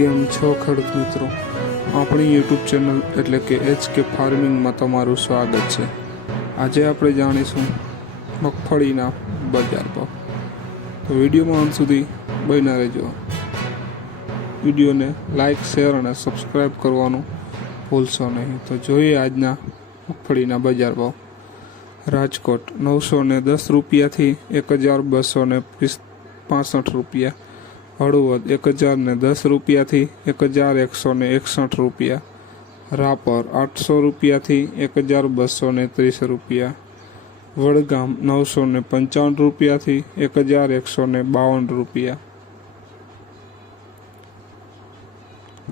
કેમ છો ખેડૂત મિત્રો? આપણી યુટ્યુબ ચેનલ એટલે કે એચ કે ફાર્મિંગમાં તમારું સ્વાગત છે. આજે આપણે જાણીશું મગફળીના બજાર ભાવ. તો વિડીયોમાં અંત સુધી બન્યા રહેજો. વિડીયોને લાઈક, શેર અને સબસ્ક્રાઈબ કરવાનું ભૂલશો નહીં. તો જોઈએ આજના મગફળીના બજાર ભાવ. રાજકોટ નવસો ને દસ રૂપિયાથી એક હજાર બસો ને પાસઠ રૂપિયા. હળવદ એક હજાર ને દસ રૂપિયાથી એક હજાર એકસો ને એકસઠ રૂપિયા રાપર આઠસો રૂપિયાથી એક હજાર બસો ને ત્રીસ રૂપિયા વડગામ નવસો ને પંચાવન રૂપિયાથી એક હજાર એકસો ને બાવન રૂપિયા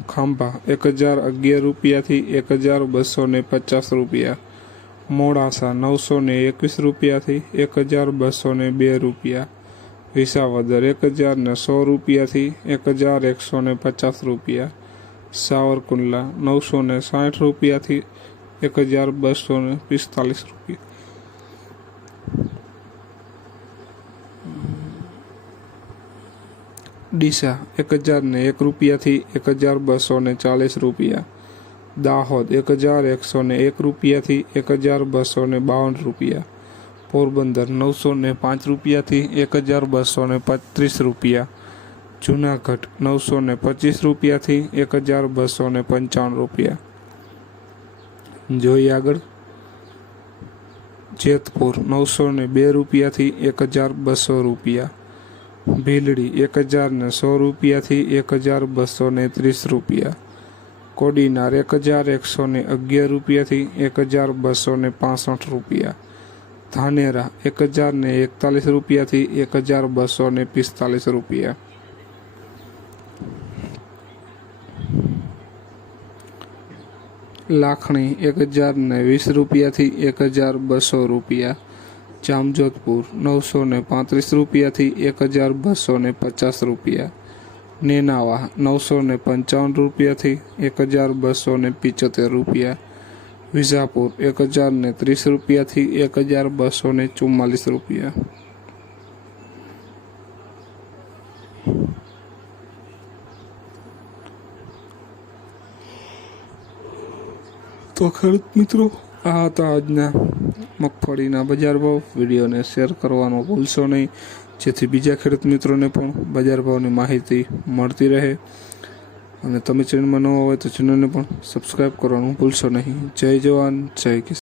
ખાંભા એક હજાર અગિયાર રૂપિયાથી એક હજાર બસો ને પચાસ રૂપિયા મોડાસા નવસો ને એકવીસ રૂપિયાથી એક હજાર બસો ને બે રૂપિયા વિસાવદર એક હજાર ને સો રૂપિયાથી એક હજાર એકસો ને પચાસ રૂપિયા. સાવરકુંડલા નવસો ને સાઠ રૂપિયાથી એક હજાર બસો ને પિસ્તાલીસ રૂપિયા. ડીસા એક હજાર ને એક રૂપિયાથી એક હજાર બસો ને ચાલીસ રૂપિયા. દાહોદ એક હજાર એકસો ને એક રૂપિયાથી એક હજાર બસો ને બાવન રૂપિયા. પોરબંદર નવસો ને પાંચ રૂપિયાથી એક હજાર બસો ને પત્રીસ રૂપિયા જુનાગઢ નવસો ને પચીસ રૂપિયાથી એક હજાર બસો ને પંચાવન રૂપિયા જોઈએ આગળ જેતપુર નવસો ને બે રૂપિયાથી એક હજાર બસો રૂપિયા ભીલડી એક હજાર ને સો રૂપિયાથી એક હજાર બસો ને ત્રીસ રૂપિયા કોડીનાર એક હજાર એકસો ને અગિયાર રૂપિયાથી એક હજાર બસો ને પાસઠ રૂપિયા ધાનેરા એક હજાર ને એકતાલીસ રૂપિયાથી એક હજાર બસો ને પિસ્તાલીસ રૂપિયા લાખણી એક હજાર ને વીસ રૂપિયાથી એક હજાર બસો રૂપિયા જામજોધપુર નવસો ને પાંત્રીસ રૂપિયાથી એક હજાર બસો ને પચાસ રૂપિયા નેનાવા નવસો ને પંચાવન રૂપિયાથી એક હજાર બસો ને પિચોતેર રૂપિયા વિજાપુર એક હજાર ને ત્રીસ રૂપિયાથી એક હજાર બસો ને ચુમ્માલીસ રૂપિયા. તો ખેડૂત મિત્રો આ હતા આજના મગફળીના બજાર ભાવ. વિડીયોને શેર કરવાનો ભૂલશો નહીં. જેથી બીજા ખેડૂત મિત્રોને પણ બજાર ભાવની માહિતી મળતી રહે. અને તમે ચેનલમાં નવા હોય તો ચેનલને પણ સબસ્ક્રાઈબ કરવાનું ભૂલશો નહીં. જય જવાન, જય કિસાન.